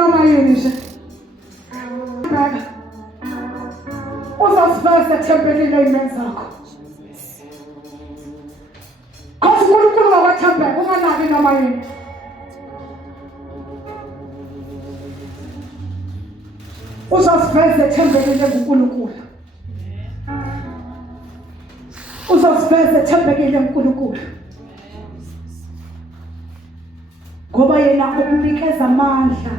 noma yini nje bheka uzasifeza ethempelini ey'meni zakho cause uNkulunkulu wakwathembeka unganaki noma yini uzasifeza ethembekile kuNkulunkulu uzasifeza ethembekile kuNkulunkulu ngoba yena ukunikeza amandla.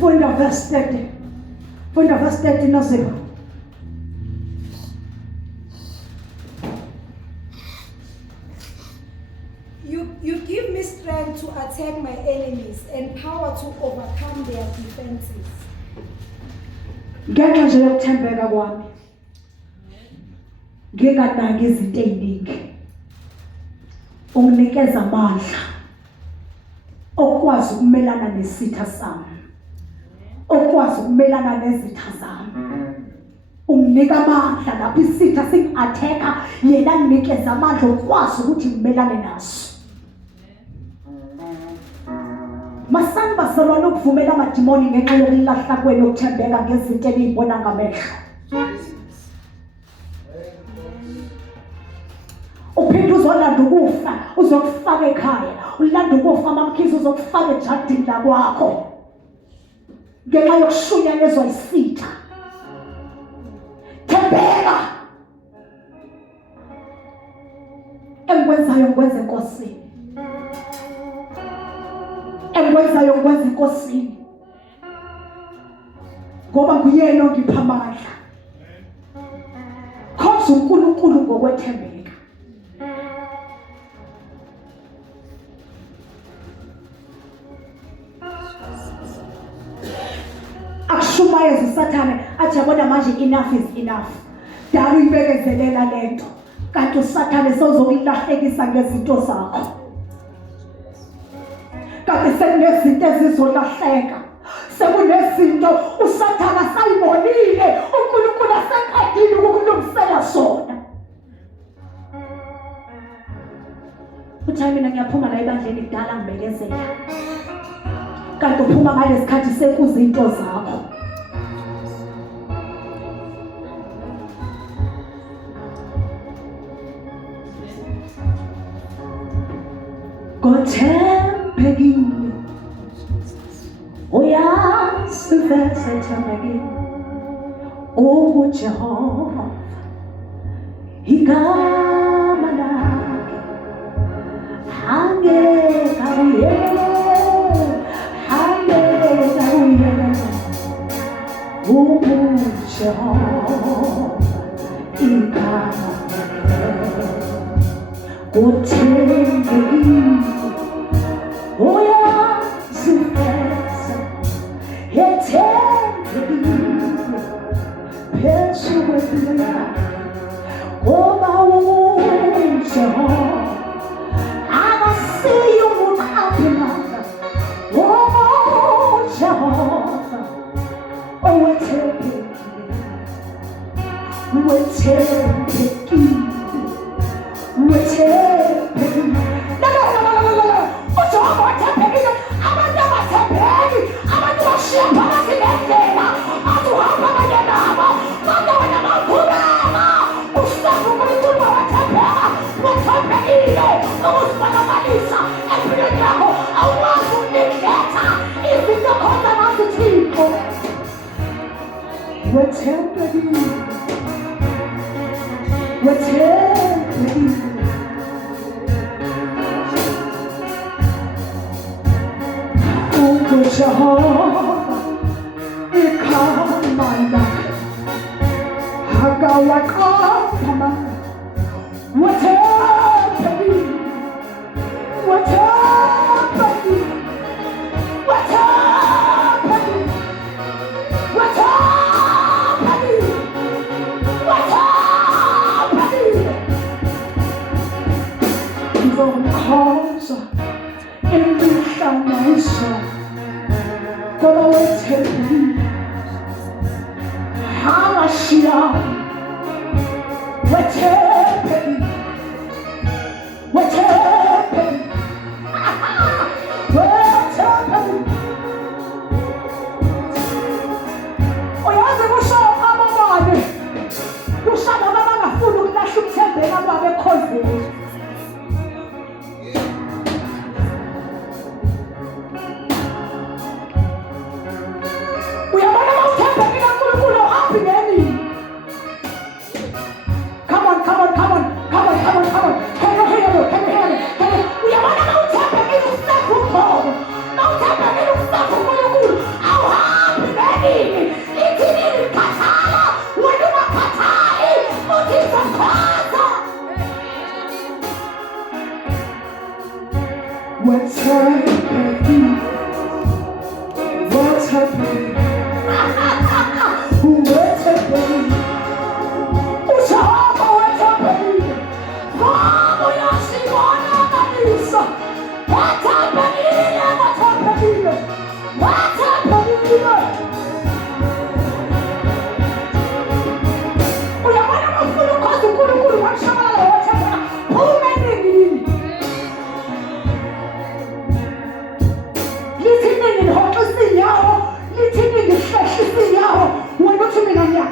Funda verse 30 Nozipho. You give me strength to attack my enemies and power to overcome their defenses. Ngenxa nje yokuthembeka kwami nginganaki izinto eziningi unginikeza amandla okwazi ukumelana nesitha sami okwazi ukumelana nezitha zami unginika amandla lapho isitha singi-attack-a yena nginikeza amandla okwazi ukuthi ngimelane naso. Masani basolwana ukuvumela amadimoni ngenxa yokulahla kwenu ukuthembeka ngezinto eniyibona ngamehlo. Uphinde uzolanda ukufa uzokufaka ekhaya ulanda ukufa mamkhizi uzokufaka ejardini lakwakho ngenxa yokushunyanyezwa isitha. Thembeka engikwenzayo ngikwenza enkosini engikwenzayo ngikwenza enkosini ngoba nguyena ongipha amandla khonza uNkulunkulu ngokwethembeka. Akushumayeza usathane athi yabona manje enough is enough. Dala uyibekezelela lento kanti usathane sewuzokulahlekisa ngezinto zakho. Kanti sekunezinto ezizolahleka sekunezinto usathane sayibonile uNkulunkulu aseqedile ukulungisela zona. Uthi mina ngiyaphuma la ebandleni kudala ngibekezela kanti uphuma ngalesikhathi sekuzinto zakho. Ngothembekile uyasifeza ethembekile uJehova igama lakhe angeke uyele uJehova igama ngothembekile uyasifeza ethembekile phezu kwempilo yakhe ngoba uJehova akasiyo umuntu aphilayo ngoba uJehova owethembekile uJehova wathembekile. Abantu abathembeki abantu bashiya phakathi nendlela athi uhamba kanye nabo kodwa wena mawukhuluma usazi uNkulunkulu wathembeka wathembekile ukuzibonakalisa empilweni yakho awukwazi ukunekletha izinto khona ngazo Thixo wethembekile uJehova igama lakhe akawaqapha wethembekile ngizomkhonza imihlanganiso ngoba wethembekile hamashiya wethembekile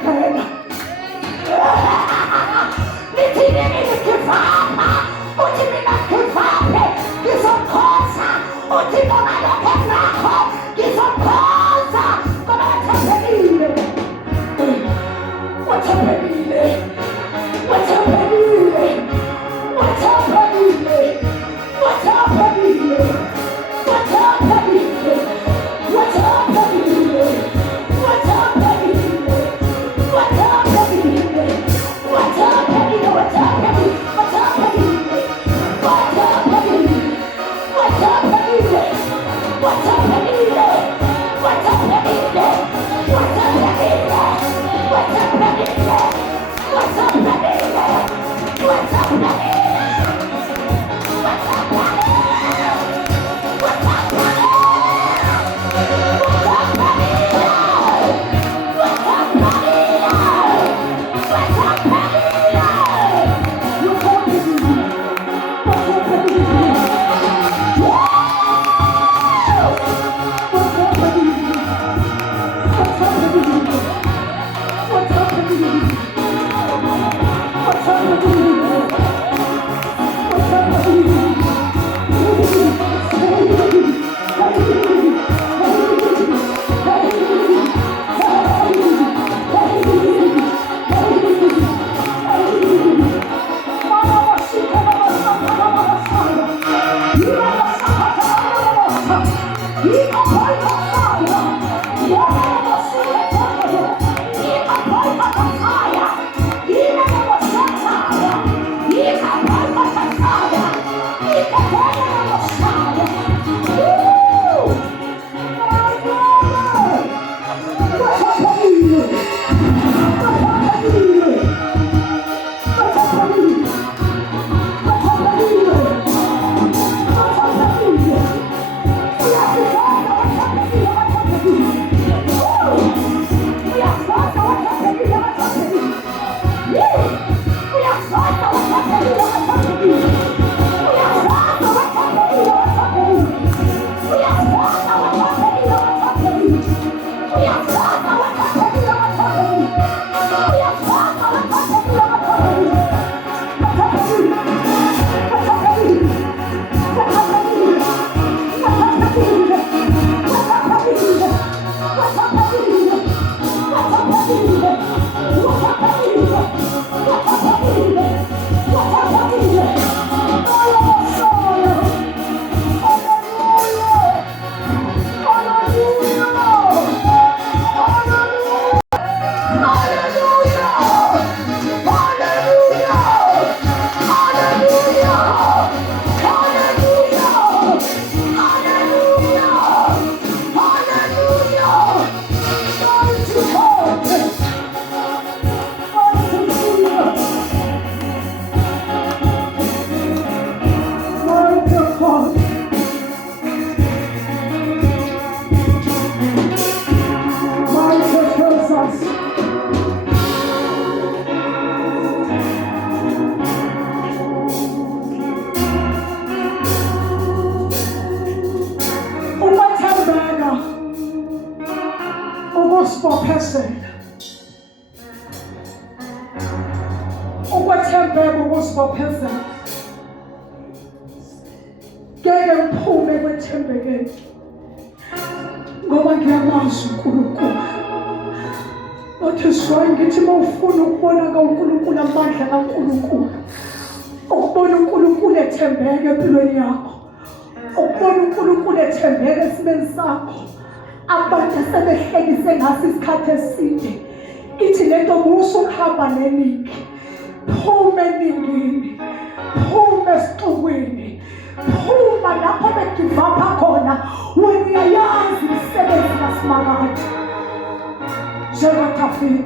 liyangena. Lithi ningivapha, uthi mina ngivaphe, ngizomkhoza. Uthi noma lokho nakho, ngizomkhoza. Ngoba wathembekile. Wathembekile. Wathembekile. Wathembekile. Wathembekile. Wathembekile. Wathembekile. Wathembekile. Wathembekile. Wathembekile. ukuzibophezela, ukwethembeka ukuzibophezela. Ngeke ngiphume kwethembekeni ngoba ngiyamazi uNkulunkulu. Othi siwaye ngithi mawufuna ukubona kaNkulunkulu, amandla kaNkulunkulu, ukubona uNkulunkulu ethembeka empilweni yakho, ukubona uNkulunkulu ethembeka esimeni sakho. Abantu sebehlekise ngaso isikhathi eside, ithi lento musukuhamba neningi. Phuma eningini, phuma esixukwini, phuma lapho begivapha khona. Wena uyayazi imisebenzi kaSimakade njengoDavide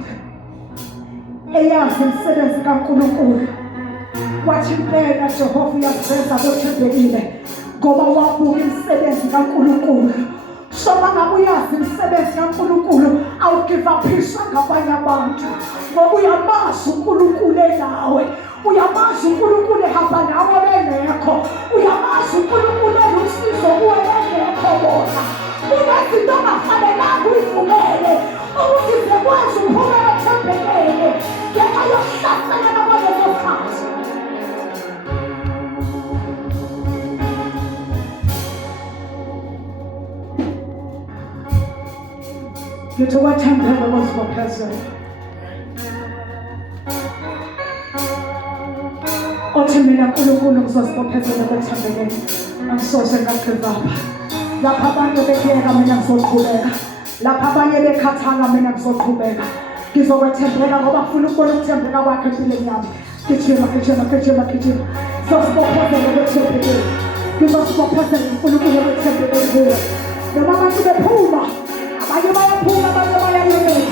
eyazi imisebenzi kaNkulunkulu. Wathi impela Jehova uyasiveza lothembekile ngoba wabuka imisebenzi kaNkulunkulu. Soma ngabe uyazi imisebenzi kaNkulunkulu, awugivaphiswa ngabanye abantu ngoba uyamazi uNkulunkulu enawe, uyamazi uNkulunkulu ehamba nawe bengekho, uyamazi uNkulunkulu elusizo kuwe bengekho bona. Unezinto ongafanelanga uyivumele ukuthi zikwazi ukuphumela ungathembekeki ngenxa yokuhlaselana kwaleso sikhathi. Ngithi ukwethembeka kozibophezela. Othi mina uNkulunkulu ngizozibophezela kwethembekeni. Angisoze ngagive up. Lapha abantu bekuyeka mina ngizoqhubeka. Lapha abanye bekhathala mina ngizoqhubeka. Ngizokwethembeka ngoba ngifuna ukubona ukuthembeka kwakhe empilweni yami. Gijima. Sizozibophezela kwethembekeni. Ngizosibophezela uNkulunkulu kwethembekeni kuye. Noma abantu bephuma, abanye bayaphuma, abanye bayayekela.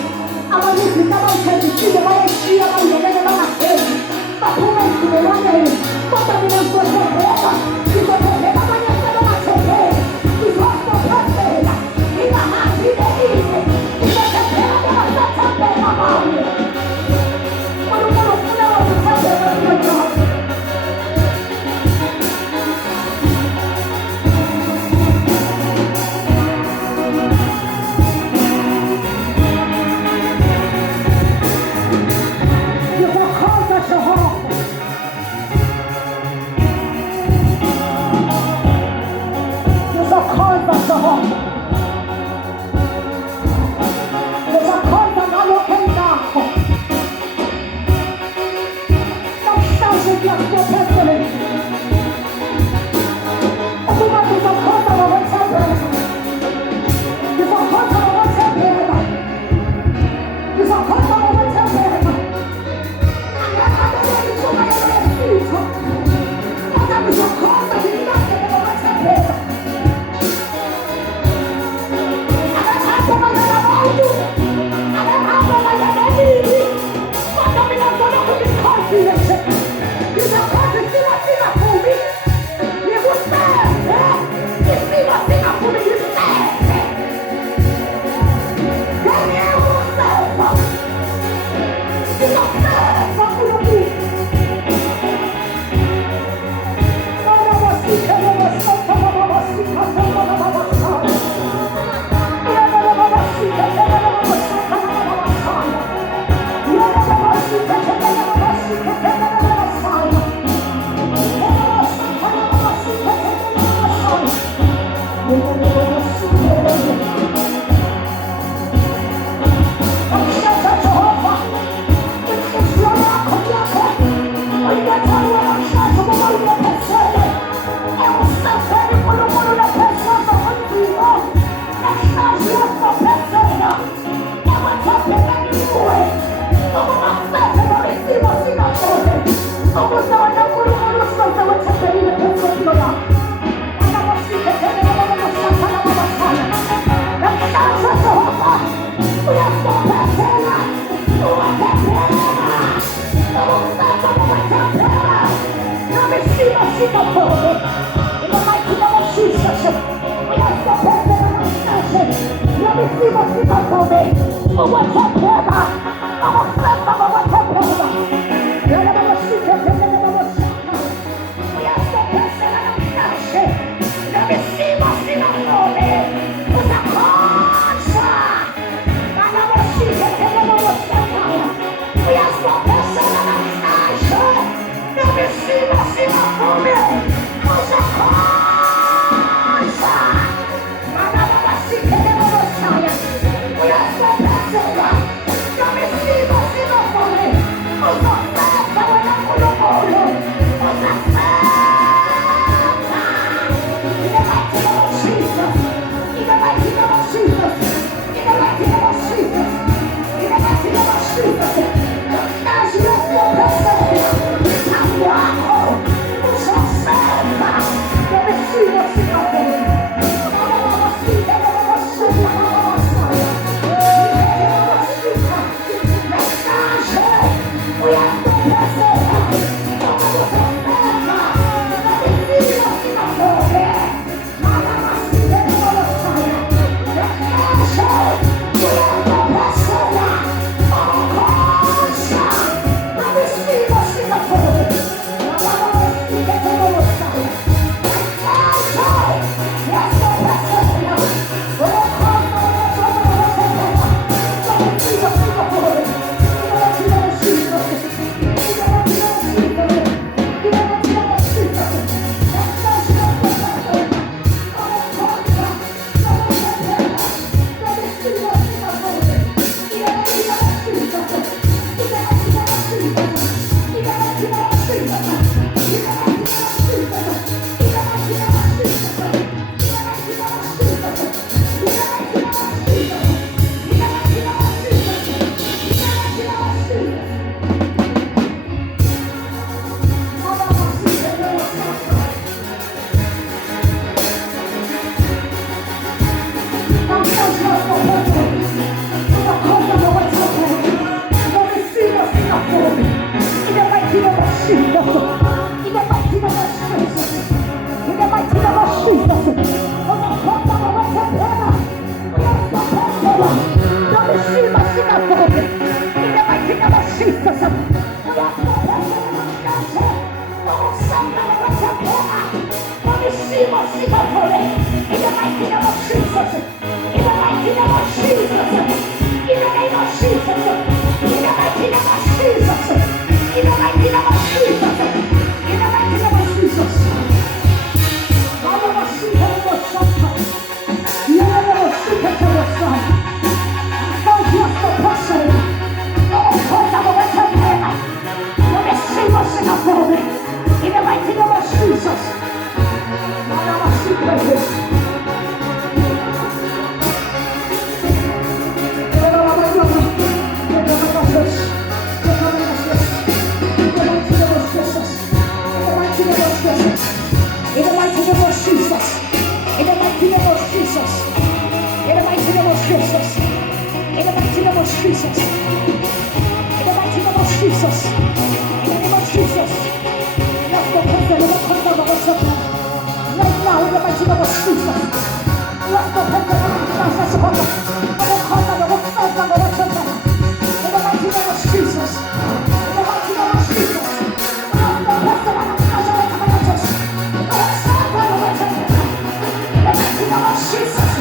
Abanye izinto abayithembisile bayayishiya, bayiyekele bangazenzi. Baphuma ezivumelwaneni, kodwa mina ngizothembeka. Ngizothembeka abanye sebengathembeki. Ngizozibophezela, ngingahambi ngelinye. Ngizothembeka bengasathembeka abanye. uNkulunkulu ufuna ukuthembeka empilweni yami. Jesus. In the mighty name of Jesus. In the name of Jesus. In the mighty name of Jesus. In the mighty name of Jesus. In the mighty name of Jesus. Father, I see how you are sometimes. You never see it to the sun. Don't just the person. Oh, God, I'm going to pray. Let me see what's in the morning. In the mighty name of Jesus. Father, I see this. In the mighty name of Jesus. In the mighty name of Jesus. In the mighty name of Jesus. In the mighty name of Jesus. In the mighty name of Jesus. In the name of Jesus. Let's go pray the Lord contact of us right now in the mighty name of Jesus. Let's go pray the Lord contact of us. In the mighty name of Jesus. In the mighty name of Jesus. Let's go pray the Lord contact of us. Jesus,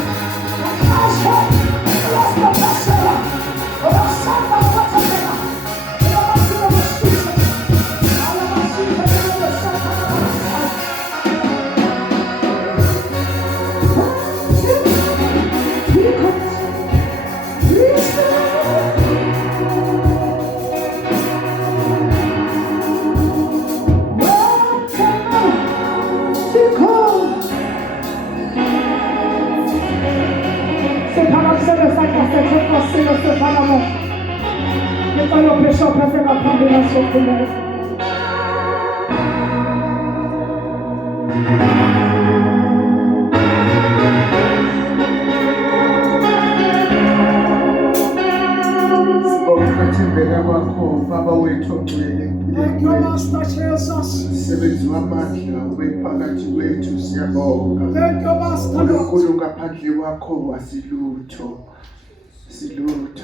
Baba wethu ogcwele thank you, Master Jesus. msebenzi wamandla wephakathi kwethu siyabonga Thank you, Master Lord. uNkulunkulu ngaphandle kwakho asilutho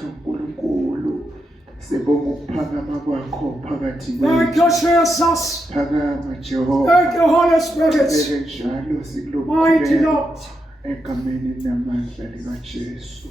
uNkulunkulu sibonga ukuphakama kwakho phakathi Thank kwethu you, Jesus. phakama Jehova Thank you, Holy Spirit. njalo Mighty sikulobela Lord. egameni namandla likaJesu